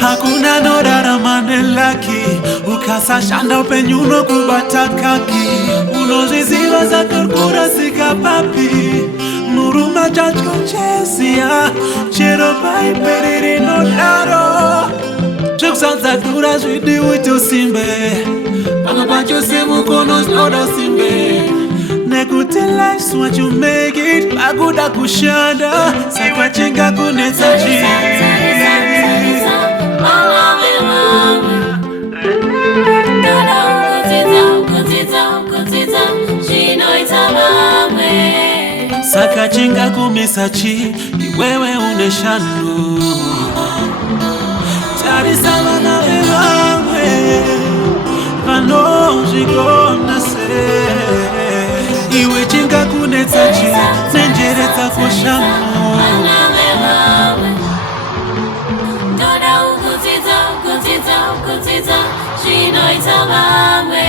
Hakuna norara manelaki ukasa shanda upenyuno kubatakaki unoziziwa za kurkura sika papi nuruma jajko chesia chero pai periri no laro chuksa za kura jwidi wito simbe panga pacho semu konos nodo simbe Nekute life's what you make it Paguda kushanda Sakwa chinga kunesaji Saka chinga kumisachi Iwewe uneshanu Tari sama na wewe Vano jigona se Iwe chinga kunetsachi Nenjereta kushamu Doda ukutita Shino itamame